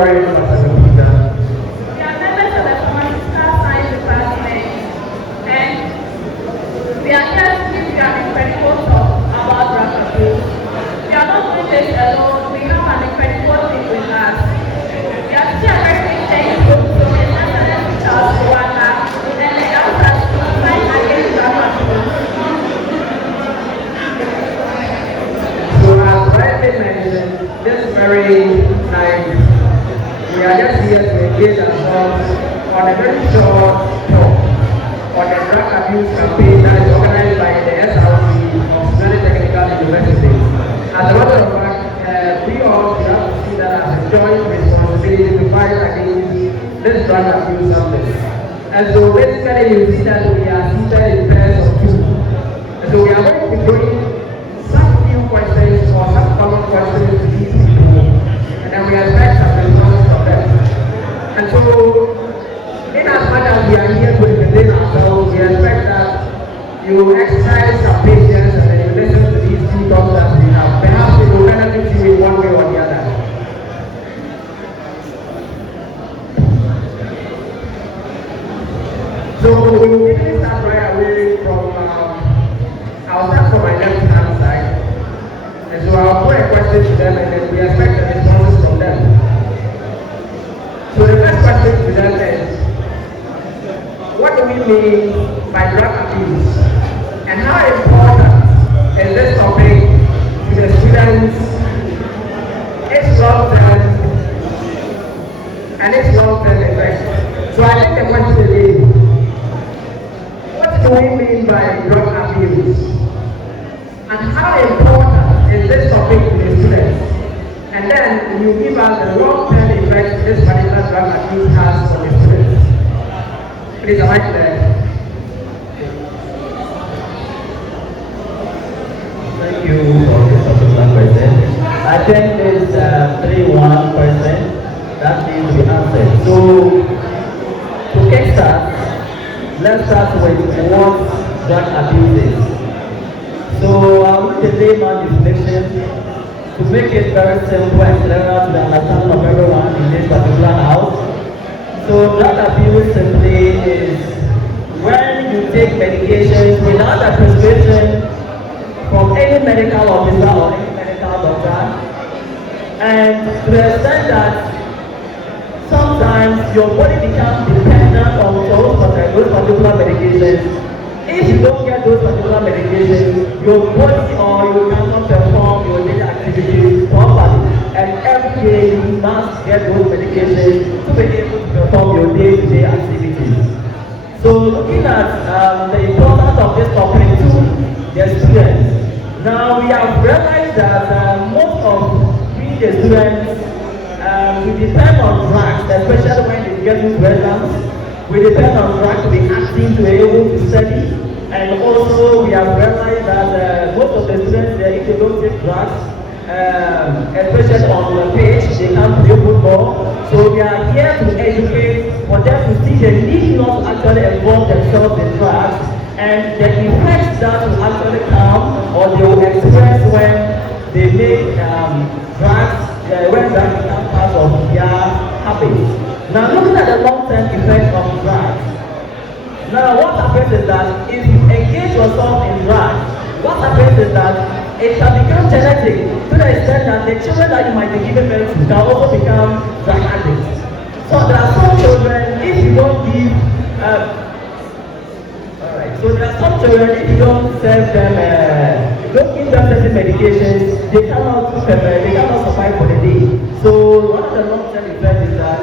worry, Pastor Peter. We are members of the Pharmaceutical Science Department, and we are here to give you an incredible talk about drug abuse. We are not doing this alone. We have an incredible team with us. We are still very big thank you to His Excellency Charles Owaka and the elders to fight against drug abuse. So as rightly mentioned, this very night, we are just here to engage ourselves on a very short talk on the drug abuse campaign that is organized by the SRC of Sudani Technical University. As a matter of fact, we all have to see that as a joint responsibility to fight against this drug abuse subject. And so basically you see that we are seated in pairs of two. And so we are going to be doing some few questions or some common questions to these people, and then we expect some responses from them. And so, in as much as we are here to entertain ourselves, we expect that you exercise some patience and then you listen to these few talks that we have. Perhaps it will benefit you in one way or the other. So we will quickly start right away from, I'll start from my left hand side. And so I'll put a question to them and then we expect the responses from them. So the first question to them is, what do we mean by drug abuse? And how important is this topic to the students, its long-term and its long-term effects? So I think the question again. What do we mean by drug abuse? And how important is this topic to the students? And then you give us the long-term effects this particular drug abuse has on the students. Please, am I clear? Thank you for this particular question. I think this 3-1 question that needs to be answered. So, to kickstart, let's start with what drug abuse is. So I'll read the layman definition to make it very simple and clear to the understanding of everyone in this particular house. So drug abuse simply is when you take medications without a prescription from any medical officer or any medical doctor, and to the extent that sometimes your body becomes dependent on those particular medications. If you don't get those particular medications, your body or you cannot perform your daily activities properly. And every day you must get those medications to be able to perform your day-to-day activities. So looking at the importance of this topic to the students, now we have realized that most of we the students we depend on drugs, especially when they get into exams. We depend on drugs to be active to be able to study. And also we have realized that most of the students, if they don't take drugs, especially on the page, they can't play football. So we are here to educate for them to see the need not to actually involve themselves in drugs and the effects that will actually come or they will experience when they make drugs, when drugs become part of their habits. Now looking at the long-term effects of drugs. Now what happens is that if you engage yourself in drugs, what happens is that it can become genetic to the extent that the children that you might be giving birth to can also become drug addicts. So there are some children, if you don't give, so there are some children, if you don't serve them, don't give them certain medications, they cannot survive for the day. So one of the long-term effects is that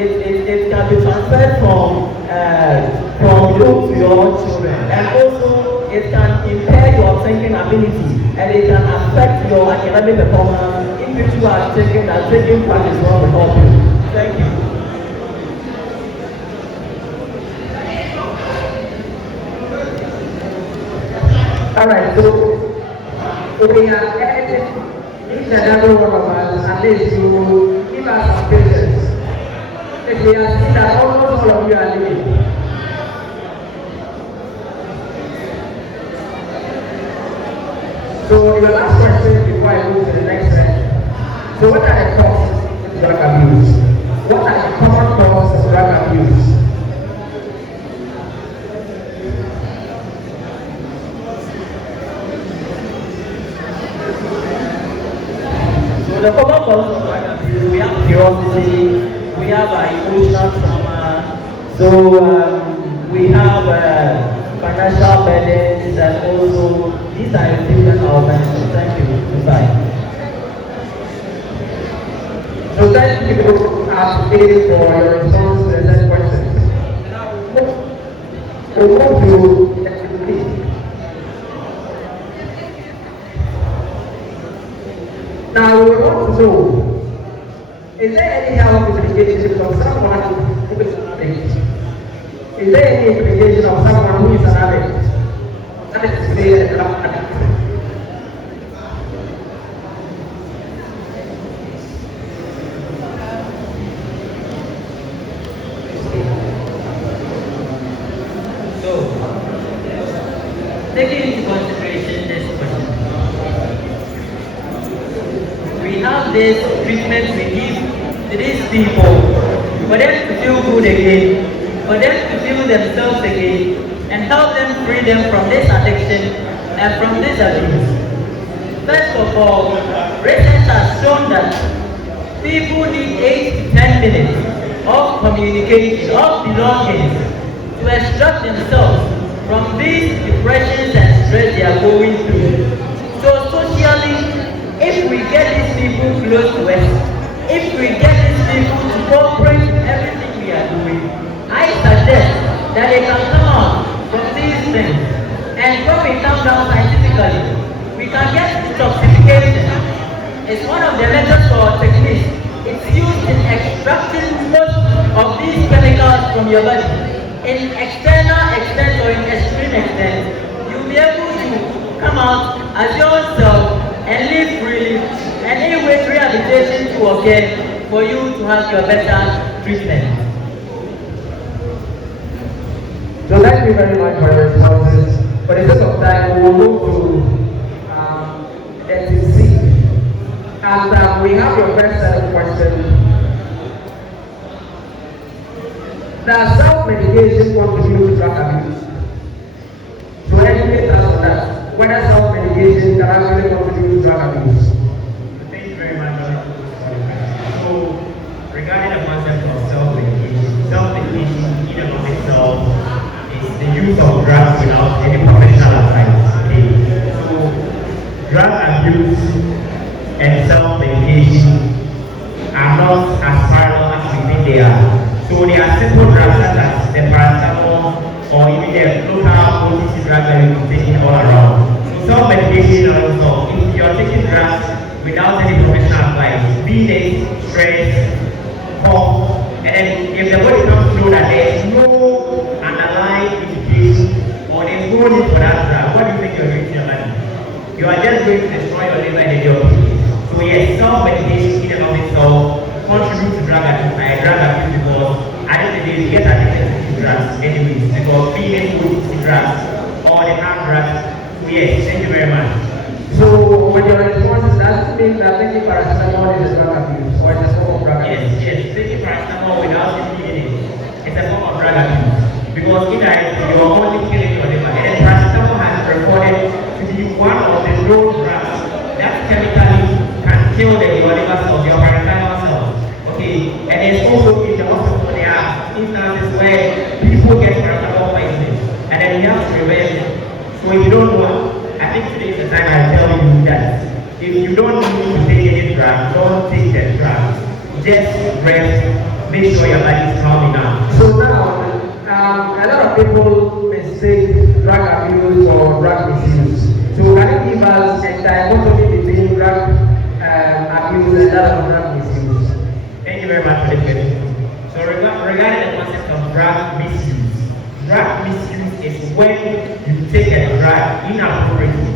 it can be transferred from you to your children, and also it can impair your thinking ability, and it can affect your academic performance if you are taking practice wrong with all you. Thank you. Alright, so we are each and every one of us, at least you give us some patience. If we are seeing that almost all of you are living. So your last question before I move to the next one. So what are the causes of drug abuse? So the common causes of drug abuse, we have curiosity, we have emotional trauma, so we have financial burdens, and also these are important elements. Thank you. Goodbye. So thank you for your response to that question. We move to now we want to know, is there any health implication of someone who is an addict? Is there any implication of someone who is an addict? That is to say, a drug addict. Taking into consideration this question, we have this treatment we give to these people for them to feel good again, for them to feel themselves again, and help them free them from this addiction and from this abuse. First of all, research has shown that people need 8 to 10 minutes of communication, of belonging, to extract themselves from these depressions and stress they are going through. So socially, if we get these people close to us, if we get these people to cooperate with everything we are doing, I suggest that they can come out from these things. And when we come down scientifically, we can get detoxification. It's one of the methods or techniques. It's used in extracting most of these chemicals from your body. In external extent or in extreme extent, you'll be able to come out as yourself and live freely, and any way rehabilitation to occur for you to have your better treatment. So thank you very much for your responses. For the sake of time, we will move to SEC. And we have your first set of questions. Does self-medication contribute to drug abuse? So educate us on that. Whether self-medication can actually contribute to drug abuse? Thank you very much. So, regarding the concept of self-medication in and of itself is the use of drugs without any professional advice. Okay? So, drug abuse and self-medication are not as parallel as we think they are. So there are simple drugs such as the paracetamol or even the local OTC drugs that you can take all around. So self-medication also, if you are taking drugs without any professional advice, be it stress, cough, and then if the body comes to know that there is no underlying indication or there is no need for that drug, what do you think you are doing to your body? You are just going to destroy your liver and your kidneys. So yes, self-medication in and of itself contribute to drug abuse because at the end of the day, you get addicted to drugs anyways, because being able to drugs or the hard drugs. So yes, thank you very much. So when your response does it mean that taking paracetamol is a drug abuse or it's a form of drug abuse? Yes, taking paracetamol without taking it is a form of drug abuse because indirectly you are only killing your liver. And then paracetamol has recorded to be one of the known drugs that chemically can kill the liver cells, your parenchymal cells. Okay, and there's also in the hospital there are instances where people get paracetamol poisoning and then you have to reverse it. So if you don't know, I think today is the time I tell you that if you don't need to take any drug, don't take the drug. Just rest, make sure your body is calm enough. So now, a lot of people mistake drug abuse or drug misuse. So can you give us a dichotomy between drug abuse and that of drug misuse? Thank you very much for the question. So regarding the concept of drug misuse is when you take a drug inappropriately.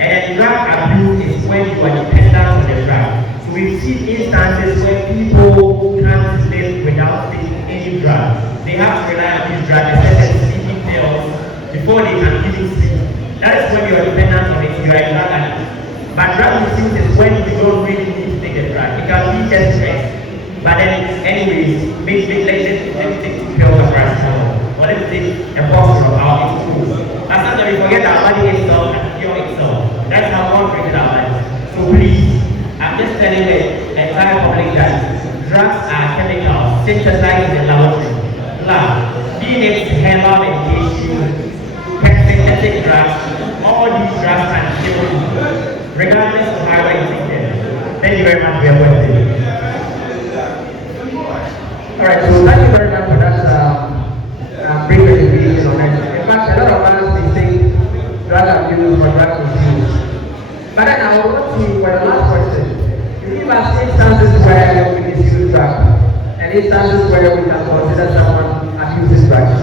And drug abuse is when you are dependent on the drug. So we've seen instances where people can't live without taking any drug. They have to rely on these drugs, especially sleeping pills, before they can even sleep. That is when you are dependent on it, you are a drug addict. But drug misuse is when you don't really need to take the drug. It can be just stress. But then, anyways, let me take 2 pills of paracetamol. Or let me take a box of our food. As long as we forget our body itself and cure itself. That's how God created our body. So please, I'm just telling Thank you very much for your question. All right, so thank you very much for that brief explanation on it. In fact, a lot of us they think drug abuse or drug misuse. But then I want to, for the last question, you give us instances where we misuse drugs and instances where we can consider someone abuses drugs.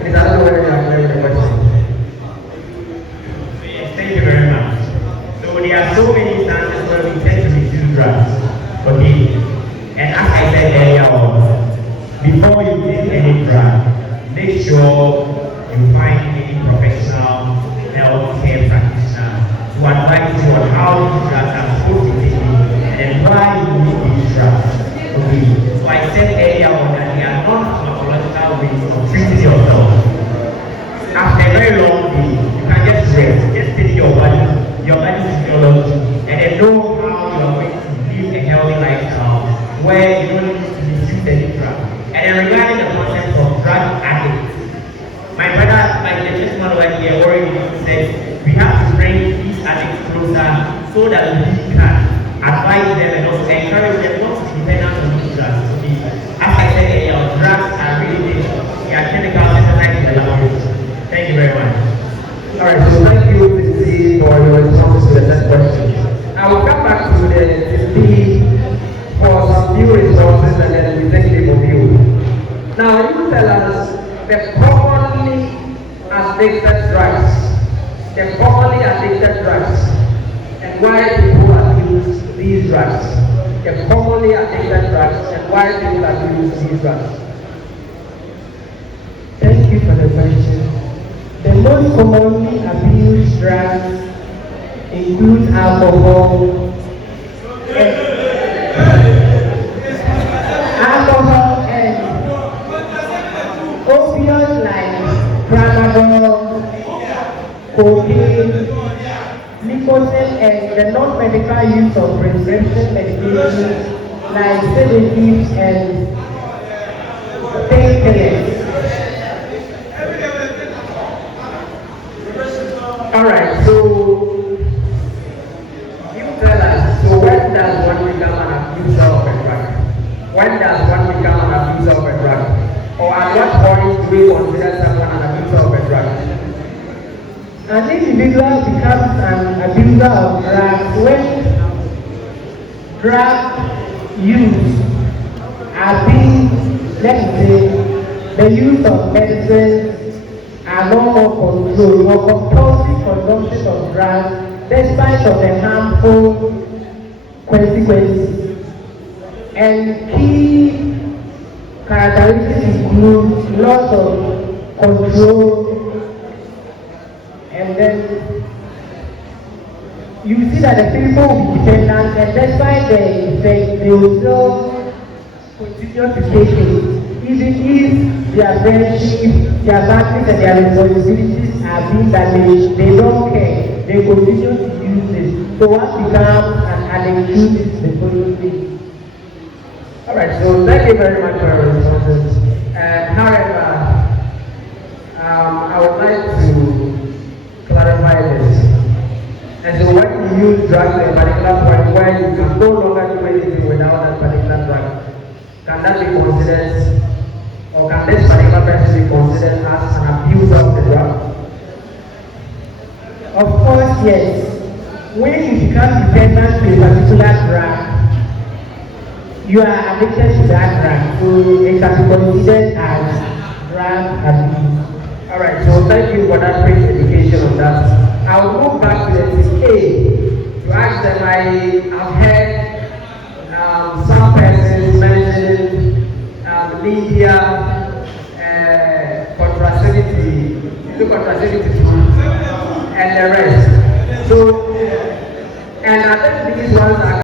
Please, I don't know whether you are clear with the question. Yes, thank you very much. So there are so many instances where we tend to misuse drugs. Okay? And as I said earlier on, before you take any drug, make sure you find any professional health care practitioner to advise you on how these drugs are supposed to be taken and why you need these drugs. Okay? So I said earlier on that there are non-pharmacological ways of treating yourself. After a very long day, you can just rest, just study your body's physiology, and then know how you are going to live a healthy lifestyle where you don't need to misuse any drug. And then regarding the concept of drug addicts, my brother, my gentleman over here already said we have to bring these addicts closer so that we can advise them and also encourage them not to be dependent on these drugs. Okay? As I said earlier, drugs are really dangerous. They are chemical synthesized in the laboratory. Thank you very much. All right, so thank you, Titi, for your responses to the next question. I will come back to the Titi for some few responses and then we take them of you. Now, you tell us the commonly addicted drugs, and why people abuse these drugs. The commonly addicted drugs and why people abuse these drugs. Thank you for the question. The most commonly abused drugs include alcohol and opioids like tramadol, cocaine, nicotine, and the non-medical use of prescription medications like sedatives and painkillers. All right, so you tell us, so when does one become an abuser of a drug? When does one become an abuser of a drug? Or at what point do we consider someone an abuser of a drug? An individual becomes an abuser of drugs when drug use are being, let's say, the use of medicine are no more controlled or compulsive consumption of drugs despite of the harmful consequences. And key characteristics include loss of control, and then you see that the people will be dependent, and despite the effect, they will still continue to take it. Even if their friendship, their families and their responsibilities are being damaged, they don't care. They continue to use it. So what becomes an addict uses the following thing. All right, so thank you very much for your responses. However, I would like to clarify this. And so when you use drugs at a particular point where you can no longer do anything without that particular drug, can that be considered, or can this particular person be considered as an abuser of the drug? Of course, yes. When you become dependent to a particular drug, you are addicted to that drug, so it can be considered as drug abuse. All right, so thank you for that brief education on that. I'll move back to the TA to ask them. I have heard some persons mentioning media, contraceptivity, and the rest. So, and I think these ones are